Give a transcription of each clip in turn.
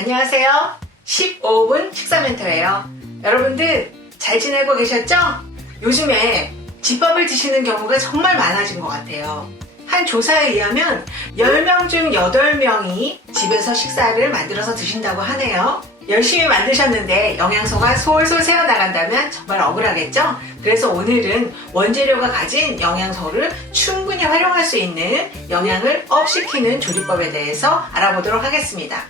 안녕하세요. 15분 식사 멘토예요. 여러분들 잘 지내고 계셨죠? 요즘에 집밥을 드시는 경우가 정말 많아진 것 같아요. 한 조사에 의하면 10명 중 8명이 집에서 식사를 만들어서 드신다고 하네요. 열심히 만드셨는데 영양소가 솔솔 새어나간다면 정말 억울하겠죠? 그래서 오늘은 원재료가 가진 영양소를 충분히 활용할 수 있는 영양을 업시키는 조리법에 대해서 알아보도록 하겠습니다.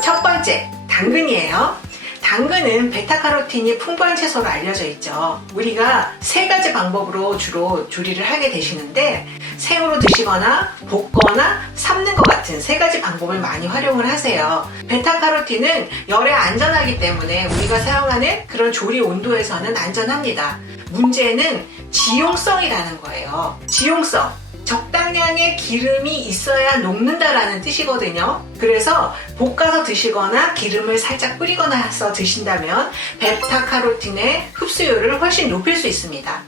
첫 번째, 당근이에요. 당근은 베타카로틴이 풍부한 채소로 알려져 있죠. 우리가 세 가지 방법으로 주로 조리를 하게 되시는데 생으로 드시거나 볶거나 삶는 것 같은 세 가지 방법을 많이 활용을 하세요. 베타카로틴은 열에 안전하기 때문에 우리가 사용하는 그런 조리 온도에서는 안전합니다. 문제는 지용성이라는 거예요. 지용성. 적당량의 기름이 있어야 녹는다라는 뜻이거든요. 그래서 볶아서 드시거나 기름을 살짝 뿌리거나 해서 드신다면 베타카로틴의 흡수율을 훨씬 높일 수 있습니다.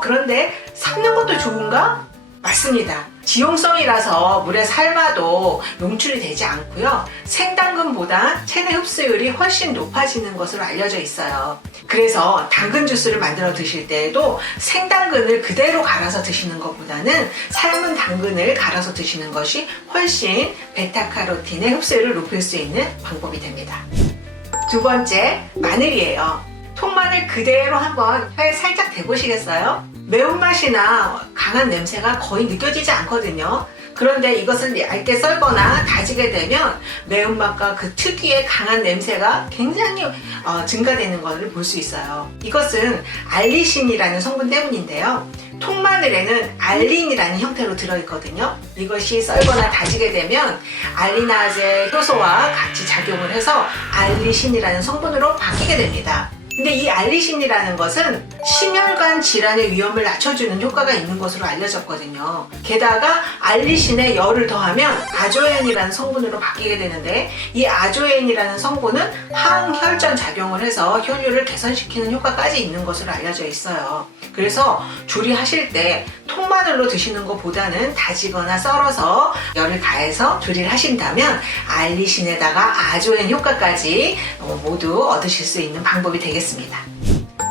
그런데 삶는 것도 좋은가? 맞습니다. 지용성이라서 물에 삶아도 용출이 되지 않고요. 생당근보다 체내 흡수율이 훨씬 높아지는 것으로 알려져 있어요. 그래서 당근 주스를 만들어 드실 때에도 생당근을 그대로 갈아서 드시는 것보다는 삶은 당근을 갈아서 드시는 것이 훨씬 베타카로틴의 흡수율을 높일 수 있는 방법이 됩니다. 두 번째, 마늘이에요. 통마늘 그대로 한번 혀에 살짝 대보시겠어요? 매운맛이나 강한 냄새가 거의 느껴지지 않거든요. 그런데 이것을 얇게 썰거나 다지게 되면 매운맛과 그 특유의 강한 냄새가 굉장히 증가되는 것을 볼 수 있어요. 이것은 알리신이라는 성분 때문인데요. 통마늘에는 알린이라는 형태로 들어있거든요. 이것이 썰거나 다지게 되면 알리나제 효소와 같이 작용을 해서 알리신이라는 성분으로 바뀌게 됩니다. 근데 이 알리신이라는 것은 심혈관 질환의 위험을 낮춰주는 효과가 있는 것으로 알려졌거든요. 게다가 알리신에 열을 더하면 아조엔이라는 성분으로 바뀌게 되는데 이 아조엔이라는 성분은 항혈전 작용을 해서 혈류를 개선시키는 효과까지 있는 것으로 알려져 있어요. 그래서 조리하실 때 통마늘로 드시는 것보다는 다지거나 썰어서 열을 가해서 조리를 하신다면 알리신에다가 아조엔 효과까지 모두 얻으실 수 있는 방법이 되겠습니다.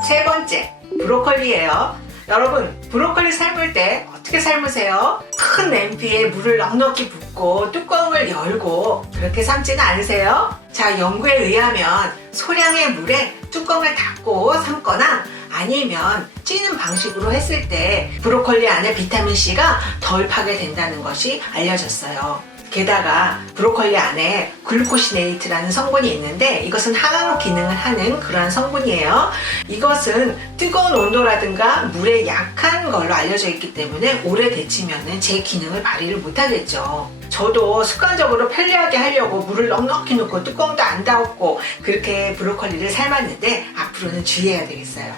세 번째, 브로콜리예요. 여러분, 브로콜리 삶을 때 어떻게 삶으세요? 큰 냄비에 물을 넉넉히 붓고 뚜껑을 열고 그렇게 삶지는 않으세요? 자, 연구에 의하면 소량의 물에 뚜껑을 닫고 삶거나 아니면 찌는 방식으로 했을 때 브로콜리 안에 비타민C가 덜 파괴된다는 것이 알려졌어요. 게다가 브로콜리 안에 글루코시네이트라는 성분이 있는데 이것은 항암 기능을 하는 그러한 성분이에요. 이것은 뜨거운 온도라든가 물에 약한 걸로 알려져 있기 때문에 오래 데치면 제 기능을 발휘를 못하겠죠. 저도 습관적으로 편리하게 하려고 물을 넉넉히 넣고 뚜껑도 안 닫고 그렇게 브로콜리를 삶았는데 앞으로는 주의해야 되겠어요.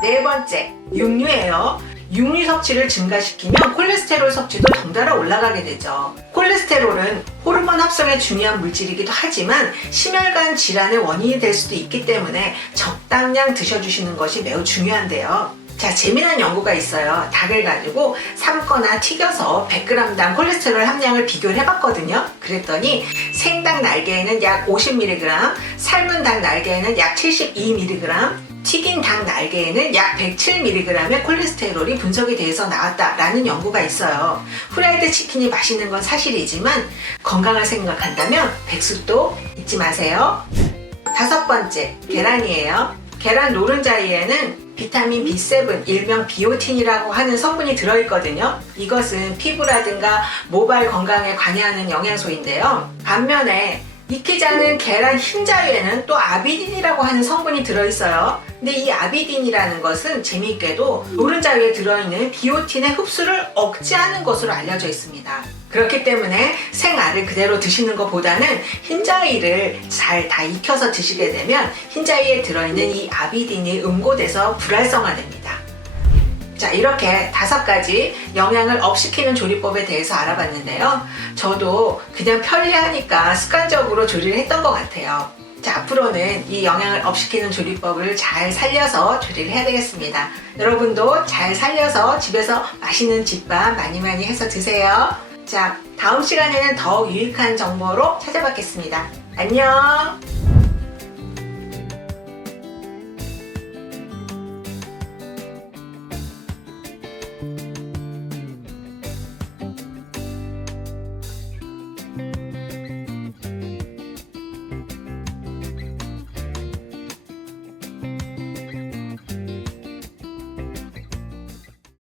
네 번째, 육류예요. 육류 섭취를 증가시키면 콜레스테롤 섭취도 덩달아 올라가게 되죠. 콜레스테롤은 호르몬 합성에 중요한 물질이기도 하지만 심혈관 질환의 원인이 될 수도 있기 때문에 적당량 드셔주시는 것이 매우 중요한데요. 자, 재미난 연구가 있어요. 닭을 가지고 삶거나 튀겨서 100g당 콜레스테롤 함량을 비교를 해봤거든요. 그랬더니 생닭 날개에는 약 50mg, 삶은 닭 날개에는 약 72mg, 튀긴 닭 날개에는 약 107mg의 콜레스테롤이 분석이 돼서 나왔다라는 연구가 있어요. 후라이드 치킨이 맛있는 건 사실이지만 건강을 생각한다면 백숙도 잊지 마세요. 다섯 번째, 계란이에요. 계란 노른자리에는 비타민 B7, 일명 비오틴이라고 하는 성분이 들어있거든요. 이것은 피부라든가 모발 건강에 관여하는 영양소인데요. 반면에 익히지 않은 계란 흰자위에는 또 아비딘이라고 하는 성분이 들어있어요. 근데 이 아비딘이라는 것은 재미있게도 노른자위에 들어있는 비오틴의 흡수를 억제하는 것으로 알려져 있습니다. 그렇기 때문에 생알을 그대로 드시는 것보다는 흰자위를 잘 다 익혀서 드시게 되면 흰자위에 들어있는 이 아비딘이 응고돼서 불활성화됩니다. 자, 이렇게 5가지 영양을 업시키는 조리법에 대해서 알아봤는데요. 저도 그냥 편리하니까 습관적으로 조리를 했던 것 같아요. 자, 앞으로는 이 영양을 업시키는 조리법을 잘 살려서 조리를 해야 되겠습니다. 여러분도 잘 살려서 집에서 맛있는 집밥 많이 해서 드세요. 자, 다음 시간에는 더욱 유익한 정보로 찾아뵙겠습니다. 안녕.